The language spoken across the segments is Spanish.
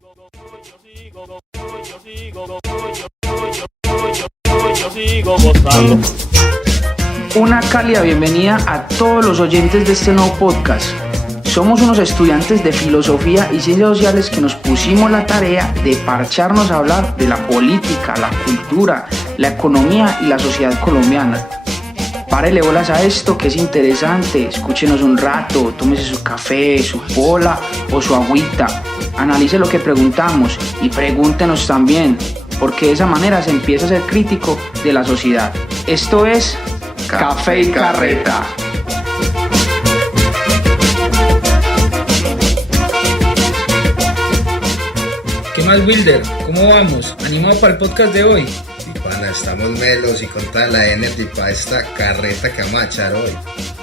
Yo sigo gozando. Una cálida bienvenida a todos los oyentes de este nuevo podcast. Somos unos estudiantes de filosofía y ciencias sociales que nos pusimos la tarea de parcharnos a hablar de la política, la cultura, la economía y la sociedad colombiana. Párele bolas a esto que es interesante, escúchenos un rato, tómese su café, su pola o su agüita, analice lo que preguntamos y pregúntenos también, porque de esa manera se empieza a ser crítico de la sociedad. Esto es Café y Carreta. ¿Qué más, Wilder? ¿Cómo vamos? ¿Animado para el podcast de hoy? Y pana, estamos melos y con toda la energy para esta carreta que vamos a echar hoy.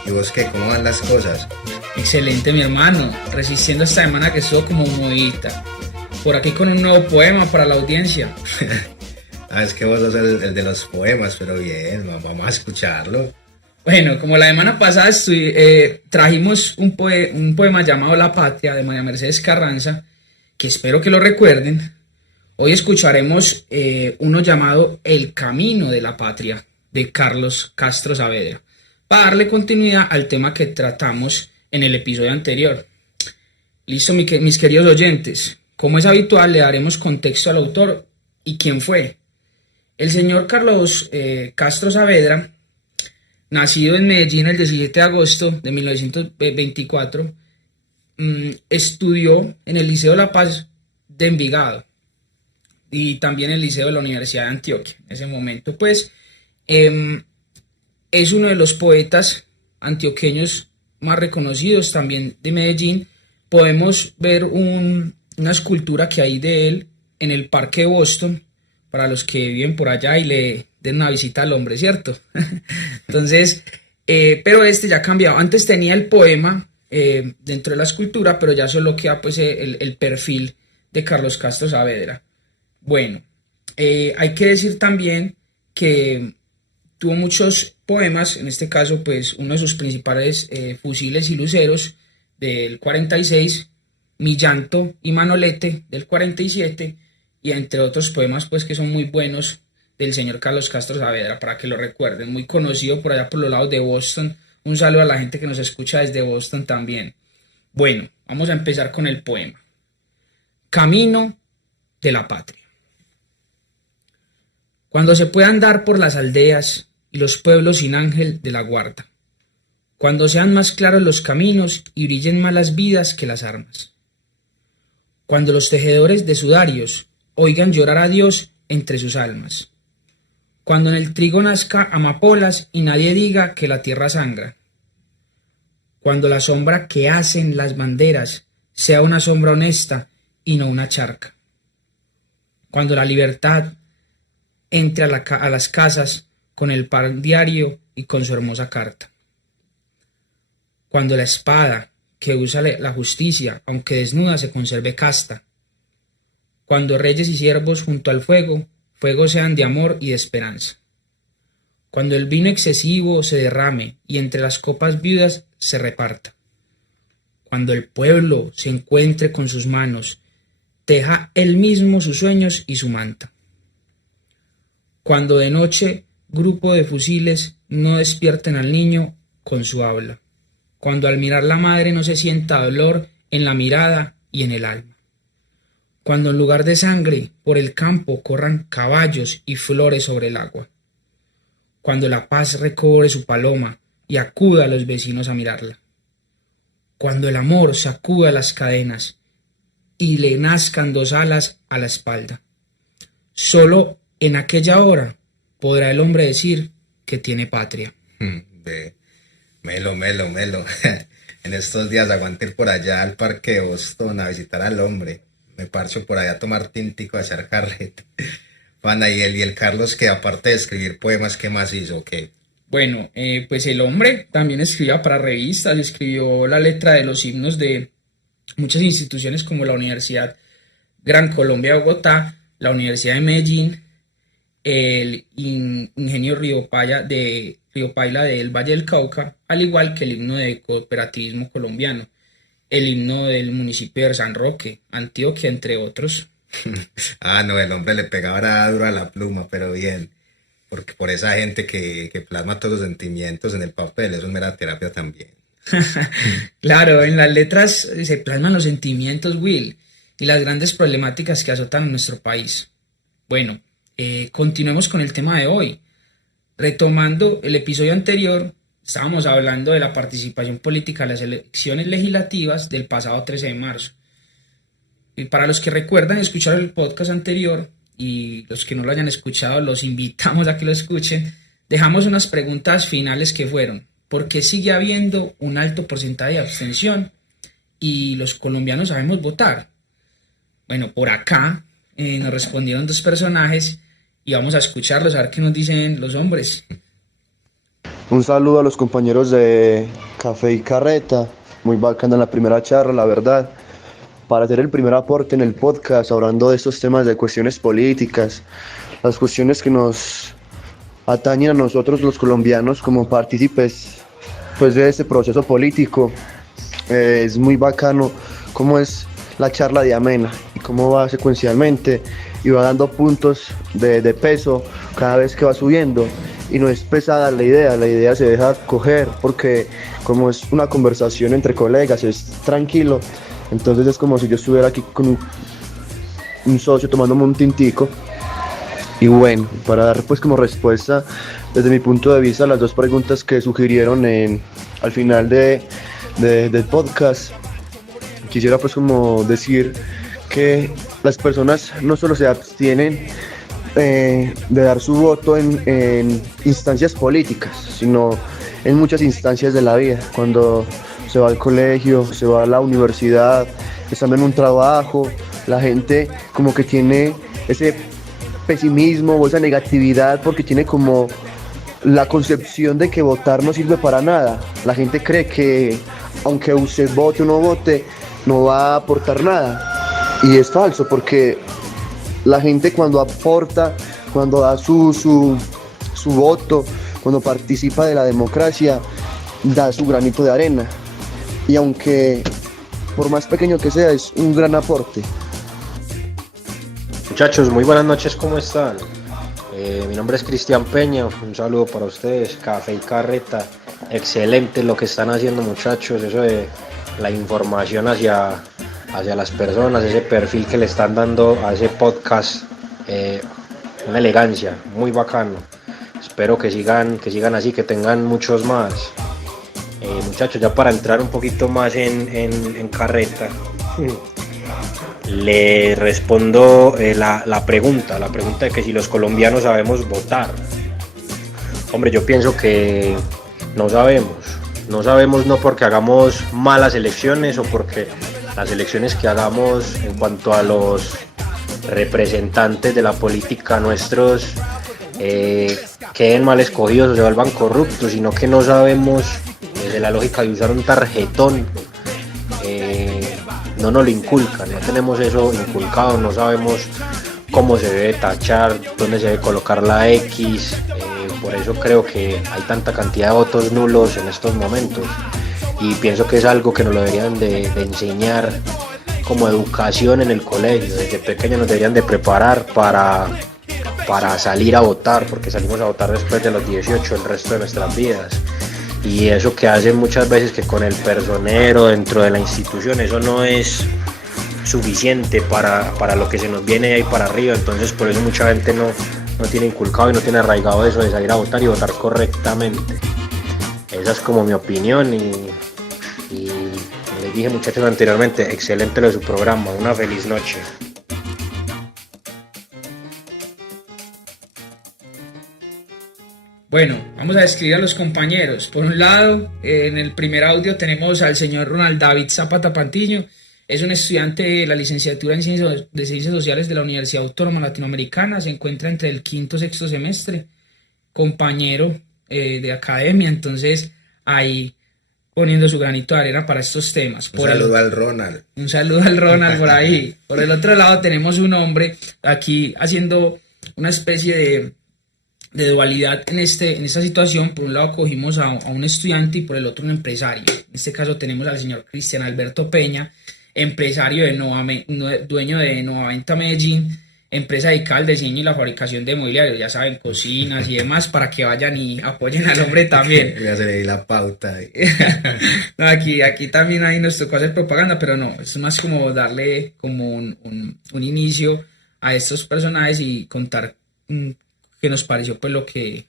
¿Y vos qué? ¿Cómo van las cosas? Excelente, mi hermano. Resistiendo esta semana que estuvo como movidita. Por aquí con un nuevo poema para la audiencia. Es que vos sos el de los poemas, pero bien, vamos a escucharlo. Bueno, como la semana pasada trajimos un poema llamado La Patria de María Mercedes Carranza, que espero que lo recuerden. Hoy escucharemos uno llamado El Camino de la Patria, de Carlos Castro Saavedra, para darle continuidad al tema que tratamos en el episodio anterior. Listo, mis queridos oyentes. Como es habitual, le daremos contexto al autor y quién fue. El señor Carlos Castro Saavedra, nacido en Medellín el 17 de agosto de 1924, estudió en el Liceo La Paz de Envigado y también en el Liceo de la Universidad de Antioquia. En ese momento, pues, es uno de los poetas antioqueños más reconocidos, también de Medellín. Podemos ver una escultura que hay de él en el Parque de Boston, para los que viven por allá y le den una visita al hombre, ¿cierto? Entonces, pero este ya ha cambiado. Antes tenía el poema dentro de la escultura, pero ya solo queda pues el perfil de Carlos Castro Saavedra. Bueno, hay que decir también que tuvo muchos poemas, en este caso pues uno de sus principales, Fusiles y Luceros del 46, Mi Llanto y Manolete del 47, y entre otros poemas pues que son muy buenos del señor Carlos Castro Saavedra, para que lo recuerden, muy conocido por allá por los lados de Boston. Un saludo a la gente que nos escucha desde Boston también. Bueno, vamos a empezar con el poema. Camino de la Patria. Cuando se pueda andar por las aldeas y los pueblos sin ángel de la guarda, cuando sean más claros los caminos y brillen más las vidas que las armas, cuando los tejedores de sudarios oigan llorar a Dios entre sus almas, cuando en el trigo nazca amapolas y nadie diga que la tierra sangra, cuando la sombra que hacen las banderas sea una sombra honesta y no una charca, cuando la libertad entre a las casas con el pan diario y con su hermosa carta, cuando la espada que usa la justicia, aunque desnuda, se conserve casta, cuando reyes y siervos junto al fuego sean de amor y de esperanza, cuando el vino excesivo se derrame y entre las copas viudas se reparta, cuando el pueblo se encuentre con sus manos, teja él mismo sus sueños y su manta, cuando de noche grupo de fusiles no despierten al niño con su habla, cuando al mirar la madre no se sienta dolor en la mirada y en el alma, cuando en lugar de sangre por el campo corran caballos y flores sobre el agua, cuando la paz recobre su paloma y acuda a los vecinos a mirarla, cuando el amor sacuda las cadenas y le nazcan dos alas a la espalda. Solo en aquella hora podrá el hombre decir que tiene patria. Melo. En estos días aguante ir por allá al Parque de Boston a visitar al hombre. Me parcho por allá a tomar tintico, a echar carrete. Pana, y el Carlos, que aparte de escribir poemas, ¿qué más hizo? ¿Qué? Bueno, pues el hombre también escribía para revistas, escribió la letra de los himnos de muchas instituciones como la Universidad Gran Colombia de Bogotá, la Universidad de Medellín, el Ingenio Río Paila del Valle del Cauca, al igual que el himno de cooperativismo colombiano. el himno del municipio de San Roque, Antioquia, entre otros. Ah, no, el hombre le pegaba era duro a la pluma, pero bien. Porque por esa gente que plasma todos los sentimientos en el papel, eso es mera terapia también. Claro, en las letras se plasman los sentimientos, Will, y las grandes problemáticas que azotan a nuestro país. Bueno, continuemos con el tema de hoy. Retomando el episodio anterior, estábamos hablando de la participación política en las elecciones legislativas del pasado 13 de marzo. Y para los que recuerdan escuchar el podcast anterior y los que no lo hayan escuchado, los invitamos a que lo escuchen. Dejamos unas preguntas finales que fueron: ¿por qué sigue habiendo un alto porcentaje de abstención y los colombianos sabemos votar? Bueno, por acá nos respondieron dos personajes y vamos a escucharlos a ver qué nos dicen los hombres. Un saludo a los compañeros de Café y Carreta, muy bacana la primera charla, la verdad. Para hacer el primer aporte en el podcast, hablando de estos temas de cuestiones políticas, las cuestiones que nos atañen a nosotros los colombianos como partícipes pues, de este proceso político, es muy bacano cómo es la charla de amena y cómo va secuencialmente y va dando puntos de peso cada vez que va subiendo. Y no es pesada la idea se deja coger porque como es una conversación entre colegas, es tranquilo, entonces es como si yo estuviera aquí con un socio tomándome un tintico. Y bueno, para dar pues como respuesta desde mi punto de vista a las dos preguntas que sugirieron al final del podcast, quisiera pues como decir que las personas no solo se abstienen de dar su voto en instancias políticas, sino en muchas instancias de la vida, cuando se va al colegio, se va a la universidad, estando en un trabajo, la gente como que tiene ese pesimismo o esa negatividad porque tiene como la concepción de que votar no sirve para nada. La gente cree que aunque usted vote o no vote, no va a aportar nada. Y es falso porque la gente cuando aporta, cuando da su voto, cuando participa de la democracia, da su granito de arena. Y aunque por más pequeño que sea, es un gran aporte. Muchachos, muy buenas noches, ¿cómo están? Mi nombre es Cristian Peña, un saludo para ustedes, Café y Carreta. Excelente lo que están haciendo, muchachos, eso de la información hacia las personas, ese perfil que le están dando a ese podcast, una elegancia, muy bacano. Espero que sigan así, que tengan muchos más. Muchachos, ya para entrar un poquito más en carreta, le respondo la pregunta de que si los colombianos sabemos votar. Hombre, yo pienso que no sabemos no porque hagamos malas elecciones o porque las elecciones que hagamos en cuanto a los representantes de la política nuestros queden mal escogidos o se vuelvan corruptos, sino que no sabemos, desde la lógica de usar un tarjetón, no nos lo inculcan, no tenemos eso inculcado, no sabemos cómo se debe tachar, dónde se debe colocar la X, por eso creo que hay tanta cantidad de votos nulos en estos momentos y pienso que es algo que nos lo deberían de enseñar como educación en el colegio. Desde pequeños nos deberían de preparar para salir a votar, porque salimos a votar después de los 18 el resto de nuestras vidas. Y eso que hacen muchas veces que con el personero dentro de la institución, eso no es suficiente para lo que se nos viene ahí para arriba. Entonces por eso mucha gente no tiene inculcado y no tiene arraigado eso de salir a votar y votar correctamente. Esa es como mi opinión y les dije, muchachos, anteriormente, excelente lo de su programa, una feliz noche. Bueno, vamos a describir a los compañeros. Por un lado, en el primer audio tenemos al señor Ronald David Zapata Pantiño. Es un estudiante de la licenciatura en Ciencias Sociales de la Universidad Autónoma Latinoamericana. Se encuentra entre el quinto y sexto semestre. Compañero de academia, entonces ahí poniendo su granito de arena para estos temas. Un saludo al Ronald. Un saludo al Ronald por ahí. Por el otro lado tenemos un hombre aquí haciendo una especie de dualidad en esta situación. Por un lado cogimos a un estudiante y por el otro un empresario. En este caso tenemos al señor Cristian Alberto Peña, empresario dueño de Nuevaventa Medellín, empresa dedicada al diseño y la fabricación de mobiliario, ya saben, cocinas y demás, para que vayan y apoyen al hombre también. Ya se le di la pauta. No, aquí también ahí nos tocó hacer propaganda, pero no, es más como darle como un inicio a estos personajes y contar qué nos pareció pues lo que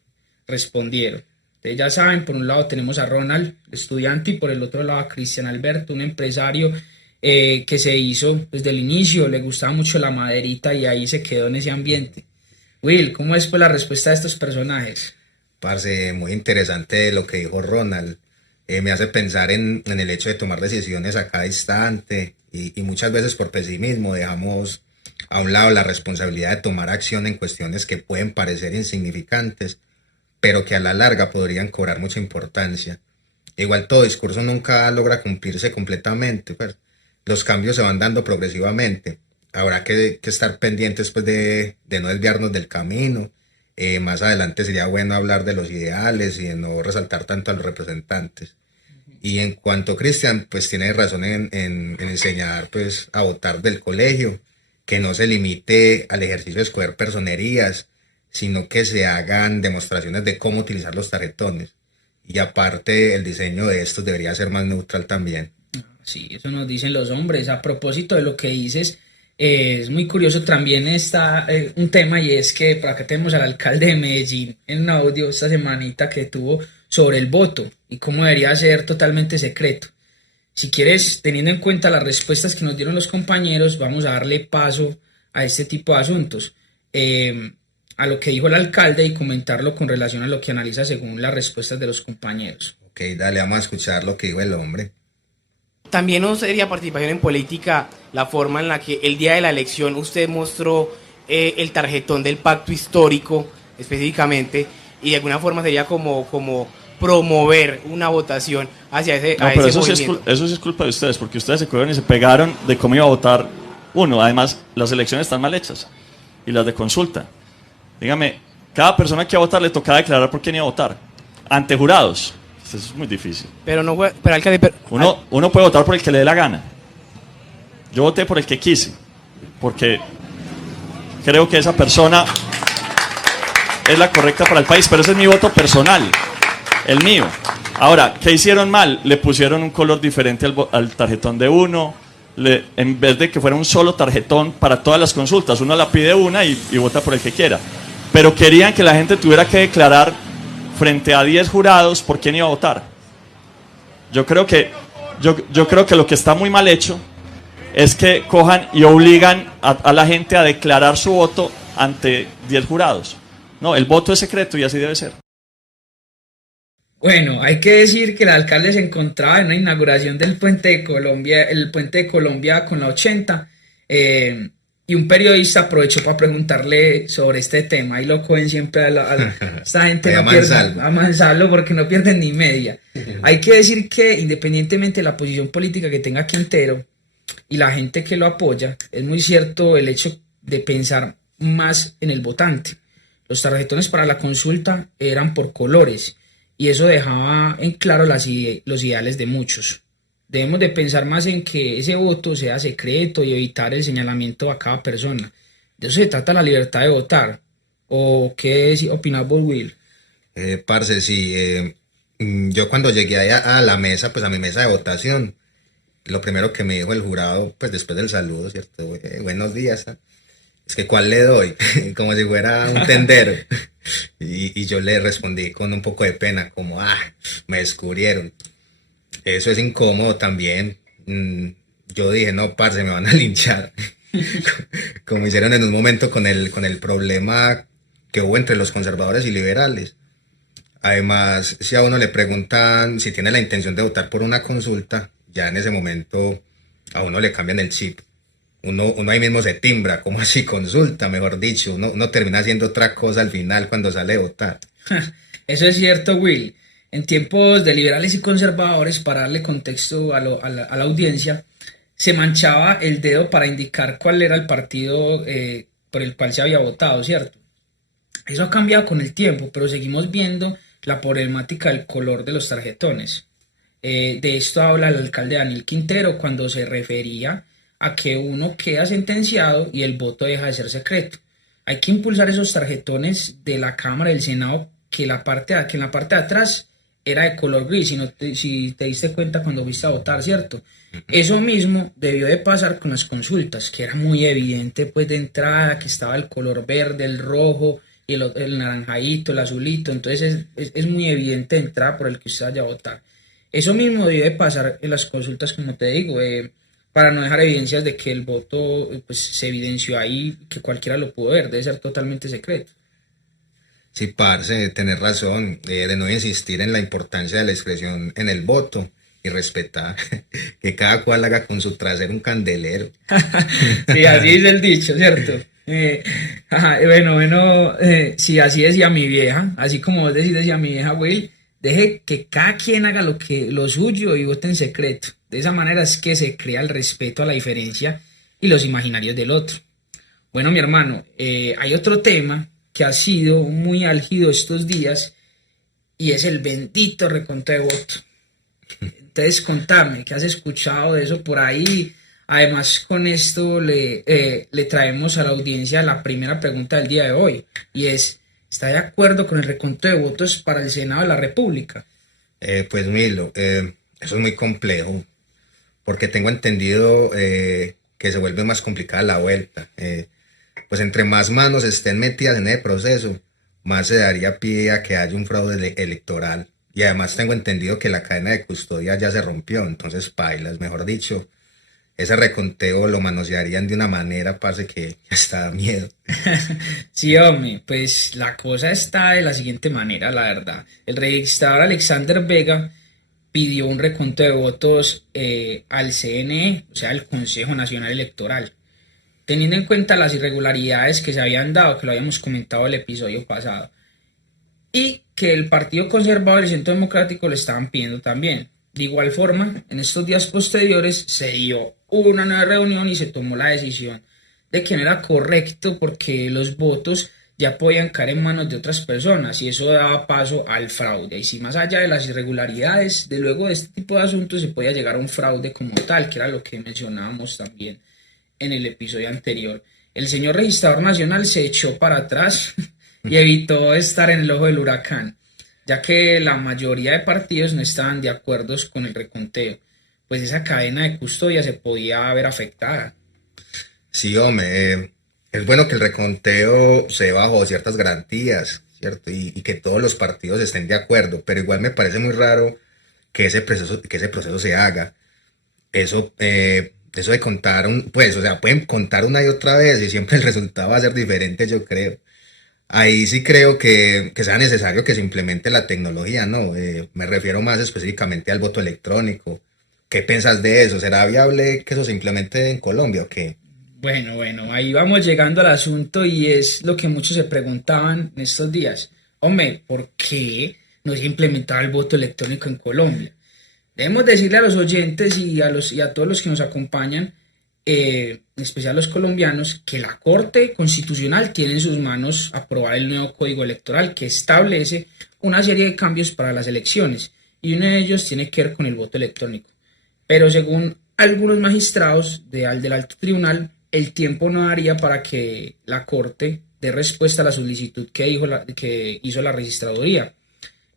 respondieron. Ustedes ya saben, por un lado tenemos a Ronald, estudiante, y por el otro lado a Cristian Alberto, un empresario que se hizo desde el inicio, le gustaba mucho la maderita y ahí se quedó en ese ambiente. Will, ¿cómo es pues la respuesta de estos personajes? Parce, muy interesante lo que dijo Ronald. Me hace pensar en el hecho de tomar decisiones a cada instante y muchas veces por pesimismo dejamos a un lado la responsabilidad de tomar acción en cuestiones que pueden parecer insignificantes, pero que a la larga podrían cobrar mucha importancia. Igual todo discurso nunca logra cumplirse completamente, pues. Los cambios se van dando progresivamente. Habrá que estar pendientes pues, de no desviarnos del camino. Más adelante sería bueno hablar de los ideales y de no resaltar tanto a los representantes. Y en cuanto a Cristian, pues tiene razón en enseñar pues, a votar del colegio, que no se limite al ejercicio de escoger personerías, sino que se hagan demostraciones de cómo utilizar los tarjetones. Y aparte, el diseño de estos debería ser más neutral también. Sí, eso nos dicen los hombres. A propósito de lo que dices, es muy curioso también está un tema, y es que por acá tenemos al alcalde de Medellín en un audio esta semanita que tuvo sobre el voto y cómo debería ser totalmente secreto. Si quieres, teniendo en cuenta las respuestas que nos dieron los compañeros, vamos a darle paso a este tipo de asuntos, a lo que dijo el alcalde y comentarlo con relación a lo que analiza según las respuestas de los compañeros. Ok, dale, vamos a escuchar lo que dijo el hombre. También no sería participación en política la forma en la que el día de la elección usted mostró el tarjetón del pacto histórico específicamente, y de alguna forma sería como promover una votación hacia ese, No, a pero ese eso sí, movimiento. eso sí es culpa de ustedes, porque ustedes se cogieron y se pegaron de cómo iba a votar uno. Además, las elecciones están mal hechas y las de consulta. Dígame, cada persona que iba a votar le tocaba declarar por quién iba a votar ante jurados. Eso es muy difícil. Pero no fue, pero alcalde, Uno puede votar por el que le dé la gana. Yo voté por el que quise, porque creo que esa persona es la correcta para el país, pero ese es mi voto personal, el mío. Ahora, ¿qué hicieron mal? Le pusieron un color diferente al tarjetón de uno, en vez de que fuera un solo tarjetón para todas las consultas. Uno la pide una y vota por el que quiera. Pero querían que la gente tuviera que declarar frente a 10 jurados por quién iba a votar. Yo creo que lo que está muy mal hecho es que cojan y obligan a la gente a declarar su voto ante 10 jurados. No, el voto es secreto y así debe ser. Bueno, hay que decir que el alcalde se encontraba en una inauguración del Puente de Colombia, el Puente de Colombia con la 80, y un periodista aprovechó para preguntarle sobre este tema, y lo cogen siempre a esta gente no pierde, a Mansalvo, porque no pierden ni media. Hay que decir que independientemente de la posición política que tenga Quintero y la gente que lo apoya, es muy cierto el hecho de pensar más en el votante. Los tarjetones para la consulta eran por colores, y eso dejaba en claro los ideales de muchos. Debemos de pensar más en que ese voto sea secreto y evitar el señalamiento a cada persona. De eso se trata la libertad de votar. ¿O qué opinas vos, Will? Parce, sí. Yo cuando llegué a la mesa, pues a mi mesa de votación, lo primero que me dijo el jurado, pues después del saludo, ¿cierto? Buenos días. Es que ¿cuál le doy? Como si fuera un tendero. Y yo le respondí con un poco de pena, como, me descubrieron. Eso es incómodo también. Yo dije, no, parce, me van a linchar. Como hicieron en un momento con el problema que hubo entre los conservadores y liberales. Además, si a uno le preguntan si tiene la intención de votar por una consulta, ya en ese momento a uno le cambian el chip. Uno ahí mismo se timbra, como así consulta, mejor dicho. Uno termina haciendo otra cosa al final cuando sale a votar. Eso es cierto, Will. En tiempos de liberales y conservadores, para darle contexto a la audiencia, se manchaba el dedo para indicar cuál era el partido por el cual se había votado, ¿cierto? Eso ha cambiado con el tiempo, pero seguimos viendo la problemática del color de los tarjetones. De esto habla el alcalde Daniel Quintero cuando se refería a que uno queda sentenciado y el voto deja de ser secreto. Hay que impulsar esos tarjetones de la Cámara y del Senado que en la parte de atrás era de color gris, si te diste cuenta cuando fuiste a votar, ¿cierto? Eso mismo debió de pasar con las consultas, que era muy evidente pues de entrada que estaba el color verde, el rojo, y el naranjadito, el azulito, entonces es muy evidente de entrada por el que usted vaya a votar. Eso mismo debió de pasar en las consultas, como te digo, para no dejar evidencias de que el voto pues, se evidenció ahí, que cualquiera lo pudo ver, debe ser totalmente secreto. Sí, parce, tenés razón, de no insistir en la importancia de la expresión en el voto y respetar que cada cual haga con su trasero un candelero. Sí, así es el dicho, ¿cierto? Sí, así decía mi vieja, así como vos decía mi vieja, Will, deje que cada quien haga lo suyo y vote en secreto. De esa manera es que se crea el respeto a la diferencia y los imaginarios del otro. Bueno, mi hermano, hay otro tema que ha sido muy álgido estos días y es el bendito reconteo de voto. Entonces, contame, ¿qué has escuchado de eso por ahí? Además, con esto le traemos a la audiencia la primera pregunta del día de hoy y es, ¿está de acuerdo con el reconteo de votos para el Senado de la República? Pues Milo, eso es muy complejo, porque tengo entendido que se vuelve más complicada la vuelta. Pues entre más manos estén metidas en ese proceso, más se daría pie a que haya un fraude electoral. Y además tengo entendido que la cadena de custodia ya se rompió, entonces pailas, mejor dicho, ese reconteo lo manosearían de una manera, parce, que hasta da miedo. Sí, hombre, pues la cosa está de la siguiente manera, la verdad. El registrador Alexander Vega pidió un reconteo de votos al CNE, o sea, al Consejo Nacional Electoral, teniendo en cuenta las irregularidades que se habían dado, que lo habíamos comentado en el episodio pasado, y que el Partido Conservador y el Centro Democrático lo estaban pidiendo también. De igual forma, en estos días posteriores se dio una nueva reunión y se tomó la decisión de que no era correcto porque los votos ya podían caer en manos de otras personas y eso daba paso al fraude. Y si más allá de las irregularidades, de luego de este tipo de asuntos se podía llegar a un fraude como tal, que era lo que mencionábamos también en el episodio anterior. El señor registrador nacional se echó para atrás y evitó estar en el ojo del huracán, ya que la mayoría de partidos no estaban de acuerdo con el reconteo, pues esa cadena de custodia se podía ver afectada. Sí, hombre, es bueno que el reconteo se dé bajo ciertas garantías, ¿cierto? Y que todos los partidos estén de acuerdo, pero igual me parece muy raro que ese proceso se haga. Eso de contar, pues, o sea, pueden contar una y otra vez y siempre el resultado va a ser diferente, yo creo. Ahí sí creo que sea necesario que se implemente la tecnología, ¿no? Me refiero más específicamente al voto electrónico. ¿Qué piensas de eso? ¿Será viable que eso se implemente en Colombia o qué? Bueno, ahí vamos llegando al asunto y es lo que muchos se preguntaban en estos días. Hombre, ¿por qué no se implementaba el voto electrónico en Colombia? Debemos decirle a los oyentes y a todos los que nos acompañan, en especial los colombianos, que la Corte Constitucional tiene en sus manos aprobar el nuevo Código Electoral que establece una serie de cambios para las elecciones y uno de ellos tiene que ver con el voto electrónico. Pero según algunos magistrados del Alto Tribunal, el tiempo no daría para que la Corte dé respuesta a la solicitud que hizo la registraduría.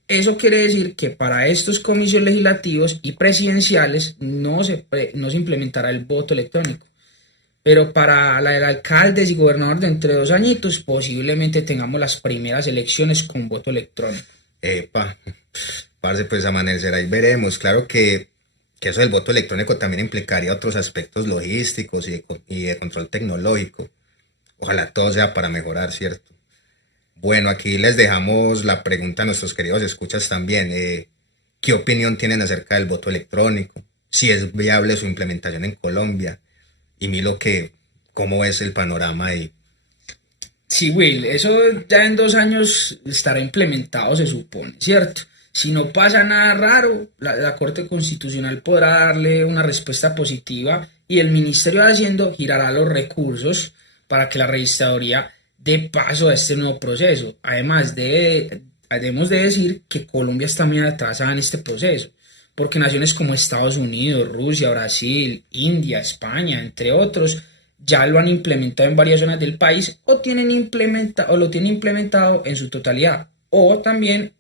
Eso quiere decir que para estos comicios legislativos y presidenciales no se implementará el voto electrónico. Pero para la de alcaldes y gobernadores de entre 2 añitos, posiblemente tengamos las primeras elecciones con voto electrónico. Parce, pues amanecerá y veremos. Claro que eso del voto electrónico también implicaría otros aspectos logísticos y de control tecnológico. Ojalá todo sea para mejorar, ¿cierto? Bueno, aquí les dejamos la pregunta a nuestros queridos escuchas también. ¿Qué opinión tienen acerca del voto electrónico? Si es viable su implementación en Colombia. Y Milo, ¿cómo es el panorama ahí? Sí, Will, eso ya en 2 años estará implementado, se supone, ¿cierto? Si no pasa nada raro, la Corte Constitucional podrá darle una respuesta positiva y el Ministerio de Hacienda girará los recursos para que la registraduría dé paso a este nuevo proceso. Además, debemos de decir que Colombia está muy atrasada en este proceso, porque naciones como Estados Unidos, Rusia, Brasil, India, España, entre otros, ya lo han implementado en varias zonas del país o lo tienen implementado en su totalidad, o también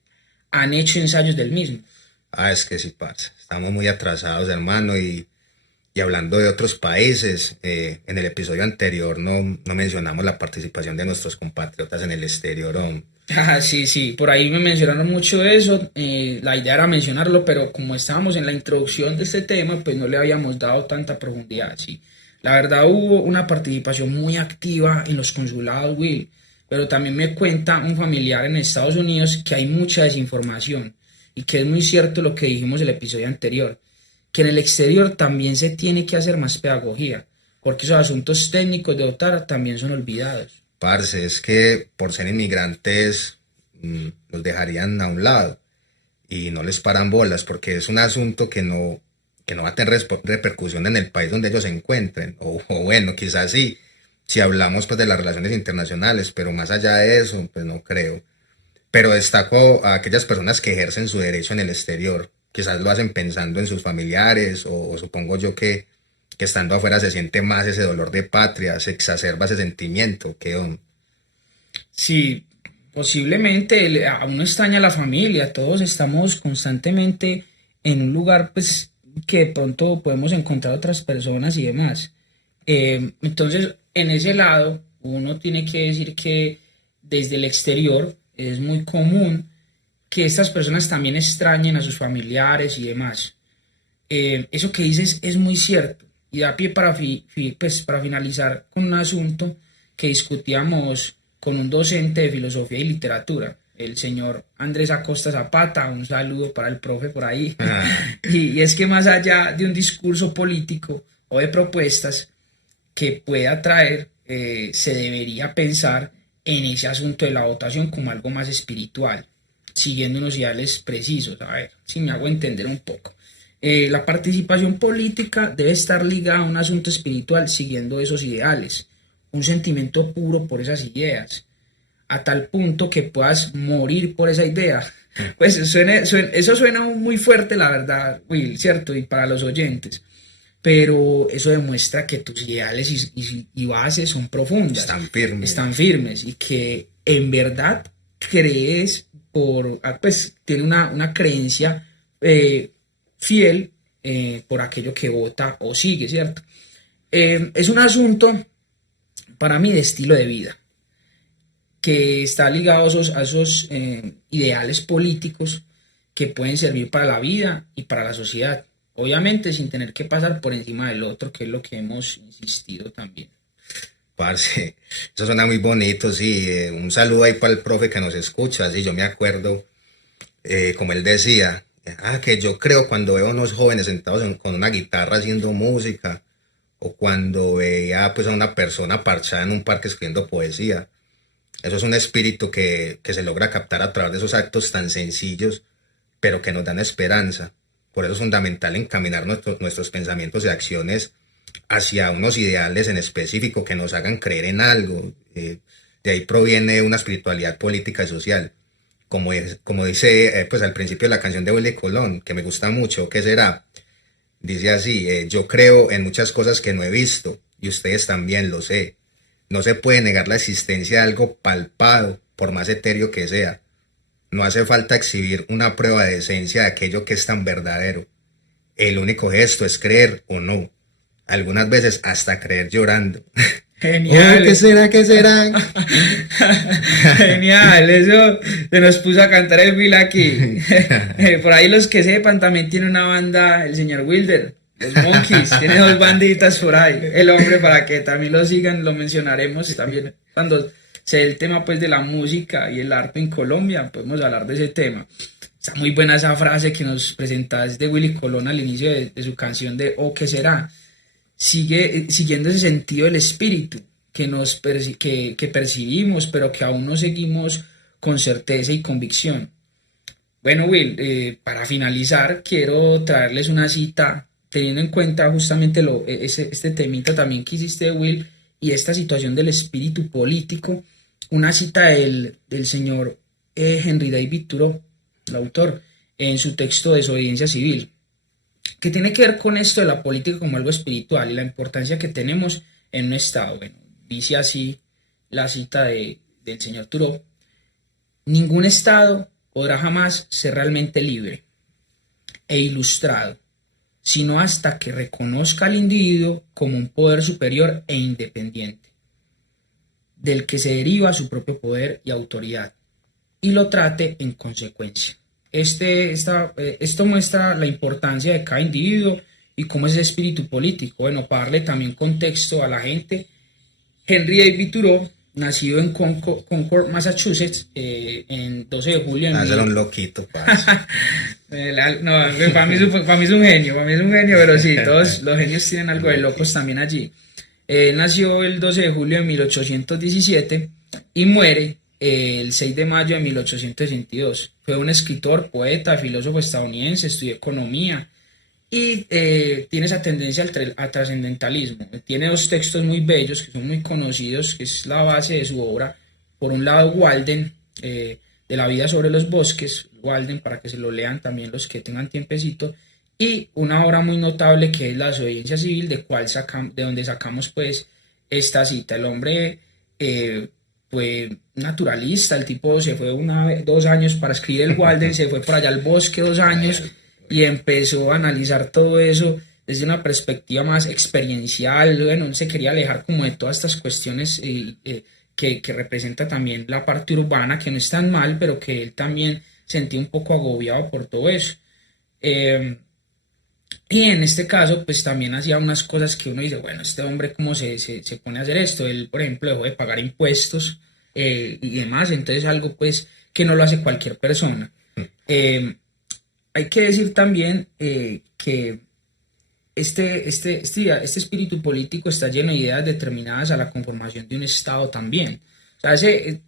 han hecho ensayos del mismo. Es que sí, parce, estamos muy atrasados, hermano, y hablando de otros países, en el episodio anterior no mencionamos la participación de nuestros compatriotas en el exterior. Sí, por ahí me mencionaron mucho eso, la idea era mencionarlo, pero como estábamos en la introducción de este tema, pues no le habíamos dado tanta profundidad, sí. La verdad hubo una participación muy activa en los consulados, Will, pero también me cuenta un familiar en Estados Unidos que hay mucha desinformación y que es muy cierto lo que dijimos en el episodio anterior, que en el exterior también se tiene que hacer más pedagogía, porque esos asuntos técnicos de OTAR también son olvidados. Parce, es que por ser inmigrantes los dejarían a un lado y no les paran bolas, porque es un asunto que no va a tener repercusión en el país donde ellos se encuentren, o bueno, quizás sí, si hablamos pues de las relaciones internacionales, pero más allá de eso, pues no creo. Pero destaco a aquellas personas que ejercen su derecho en el exterior, quizás lo hacen pensando en sus familiares, o supongo yo que estando afuera se siente más ese dolor de patria, se exacerba ese sentimiento, Sí, posiblemente a uno extraña a la familia, todos estamos constantemente en un lugar pues que de pronto podemos encontrar otras personas y demás. Entonces, en ese lado, uno tiene que decir que desde el exterior es muy común que estas personas también extrañen a sus familiares y demás. Eso que dices es muy cierto y da pie para finalizar con un asunto que discutíamos con un docente de filosofía y literatura, el señor Andrés Acosta Zapata. Un saludo para el profe por ahí. Y es que más allá de un discurso político o de propuestas que pueda traer, se debería pensar en ese asunto de la votación como algo más espiritual, siguiendo unos ideales precisos. A ver si me hago entender un poco. La participación política debe estar ligada a un asunto espiritual siguiendo esos ideales, un sentimiento puro por esas ideas, a tal punto que puedas morir por esa idea. Pues eso suena muy fuerte, la verdad, Will, ¿cierto? Y para los oyentes. Pero eso demuestra que tus ideales y bases son profundas. Están firmes y que en verdad crees pues tiene una creencia fiel por aquello que vota o sigue, ¿cierto? Es un asunto para mí de estilo de vida, que está ligado a esos ideales políticos que pueden servir para la vida y para la sociedad, obviamente sin tener que pasar por encima del otro, que es lo que hemos insistido también. Parce, eso suena muy bonito, sí. Un saludo ahí para el profe que nos escucha. Sí, yo me acuerdo, como él decía, que yo creo cuando veo a unos jóvenes sentados con una guitarra haciendo música, o cuando veía pues a una persona parchada en un parque escribiendo poesía. Eso es un espíritu que se logra captar a través de esos actos tan sencillos, pero que nos dan esperanza. Por eso es fundamental encaminar nuestros pensamientos y acciones hacia unos ideales en específico que nos hagan creer en algo. De ahí proviene una espiritualidad política y social. Como dice pues al principio de la canción de Willy Colón, que me gusta mucho, ¿qué será? Dice así, yo creo en muchas cosas que no he visto, y ustedes también lo sé. No se puede negar la existencia de algo palpado, por más etéreo que sea. No hace falta exhibir una prueba de esencia de aquello que es tan verdadero. El único gesto es creer o no. Algunas veces hasta creer llorando. Genial. ¿Qué será? ¿Qué será? Genial, eso se nos puso a cantar el Will aquí. Por ahí los que sepan, también tiene una banda el señor Wilder, los Monkeys, tiene 2 banditas por ahí. El hombre, para que también lo sigan, lo mencionaremos también cuando sea el tema pues de la música y el arte en Colombia, podemos hablar de ese tema. Está muy buena esa frase que nos presentaste de Willy Colón al inicio de su canción de ¿O qué será? Siguiendo ese sentido del espíritu que percibimos, pero que aún no seguimos con certeza y convicción. Bueno, Will, para finalizar, quiero traerles una cita, teniendo en cuenta justamente este temita también que hiciste, Will, y esta situación del espíritu político una cita del señor Henry David Thoreau, el autor, en su texto Desobediencia Civil, que tiene que ver con esto de la política como algo espiritual y la importancia que tenemos en un Estado. Bueno, dice así la cita del señor Thoreau: ningún Estado podrá jamás ser realmente libre e ilustrado, sino hasta que reconozca al individuo como un poder superior e independiente, del que se deriva su propio poder y autoridad, y lo trate en consecuencia. Esto muestra la importancia de cada individuo y cómo es el espíritu político. Bueno, para darle también contexto a la gente, Henry David Thoreau, nacido en Concord, Massachusetts, en 12 de julio de Era un loquito, no, para mí es un genio, pero sí, todos los genios tienen algo de locos también allí. Nació el 12 de julio de 1817 y muere el 6 de mayo de 1862. Fue un escritor, poeta, filósofo estadounidense, estudió economía y tiene esa tendencia al trascendentalismo. Tiene dos textos muy bellos que son muy conocidos, que es la base de su obra. Por un lado, Walden, de la vida sobre los bosques, Walden, para que se lo lean también los que tengan tiempecito, y una obra muy notable que es La Desobediencia Civil, de donde sacamos pues esta cita. El hombre fue naturalista, el tipo se fue 2 años para escribir el Walden, se fue por allá al bosque 2 años y empezó a analizar todo eso desde una perspectiva más experiencial. Bueno, él se quería alejar como de todas estas cuestiones que representa también la parte urbana, que no es tan mal, pero que él también sentía un poco agobiado por todo eso. Y en este caso, pues también hacía unas cosas que uno dice, bueno, este hombre cómo se pone a hacer esto. Él, por ejemplo, dejó de pagar impuestos y demás, entonces algo pues que no lo hace cualquier persona. Hay que decir también que este espíritu político está lleno de ideas determinadas a la conformación de un Estado también. O sea,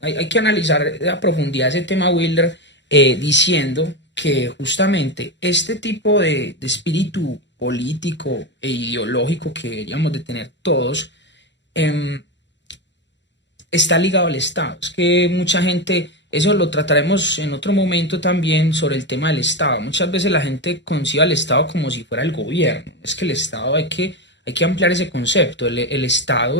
hay que analizar a profundidad ese tema, Wilder, diciendo que justamente este tipo de espíritu político e ideológico que deberíamos de tener todos está ligado al Estado. Es que mucha gente, eso lo trataremos en otro momento también, sobre el tema del Estado. Muchas veces la gente concibe al Estado como si fuera el gobierno. Es que el Estado hay que ampliar ese concepto. El Estado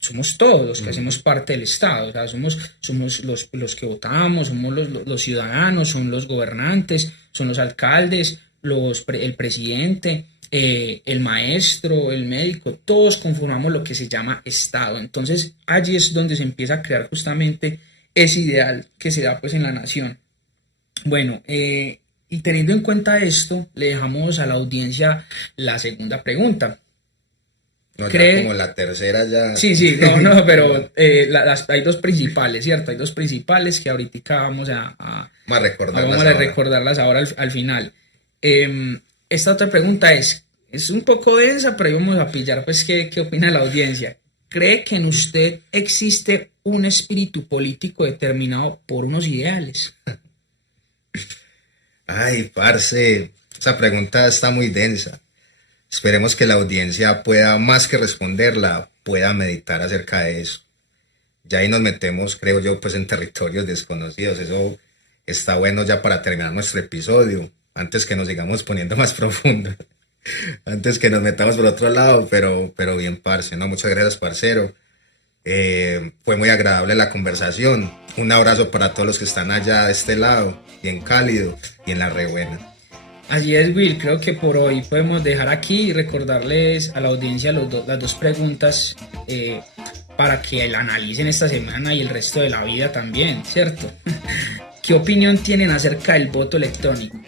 somos todos los que hacemos parte del Estado. O sea, somos los que votamos, somos los ciudadanos, son los gobernantes, son los alcaldes, el presidente, el maestro, el médico, todos conformamos lo que se llama Estado. Entonces allí es donde se empieza a crear justamente ese ideal que se da pues en la nación. Bueno, y teniendo en cuenta esto, le dejamos a la audiencia la segunda pregunta. No, ya como la tercera ya. Sí, no, pero hay dos principales, ¿cierto? Hay dos principales que ahorita vamos a recordarlas ahora al final. Esta otra pregunta es un poco densa, pero vamos a pillar pues qué opina la audiencia. ¿Cree que en usted existe un espíritu político determinado por unos ideales? Ay, parce, esa pregunta está muy densa. Esperemos que la audiencia pueda, más que responderla, pueda meditar acerca de eso. Ya ahí nos metemos, creo yo, pues en territorios desconocidos. Eso está bueno ya para terminar nuestro episodio, antes que nos sigamos poniendo más profundo, antes que nos metamos por otro lado, pero bien, parce, ¿no? Muchas gracias, parcero. Fue muy agradable la conversación. Un abrazo para todos los que están allá de este lado, bien cálido y en la re buena. Así es, Will, creo que por hoy podemos dejar aquí y recordarles a la audiencia las dos preguntas para que la analicen esta semana y el resto de la vida también, ¿cierto? ¿Qué opinión tienen acerca del voto electrónico?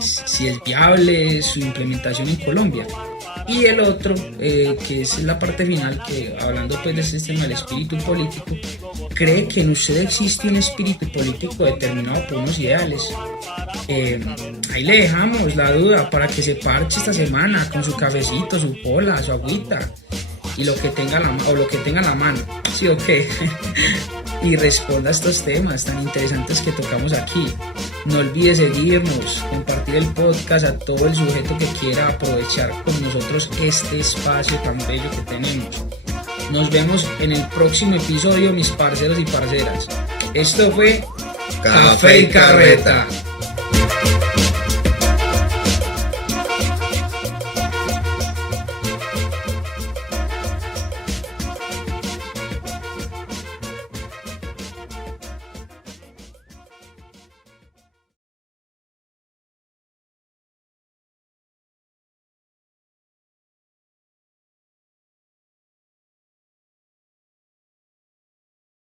Si es viable su implementación en Colombia. Y el otro, que es la parte final, que hablando pues de este tema del espíritu político, ¿cree que en usted existe un espíritu político determinado por unos ideales? Ahí le dejamos la duda para que se parche esta semana con su cafecito, su pola, su agüita y lo que tenga a la mano, ¿sí o qué? Y responda a estos temas tan interesantes que tocamos aquí. No olvide seguirnos, compartir el podcast a todo el sujeto que quiera aprovechar con nosotros este espacio tan bello que tenemos. Nos vemos en el próximo episodio, mis parceros y parceras. Esto fue Café y Carreta.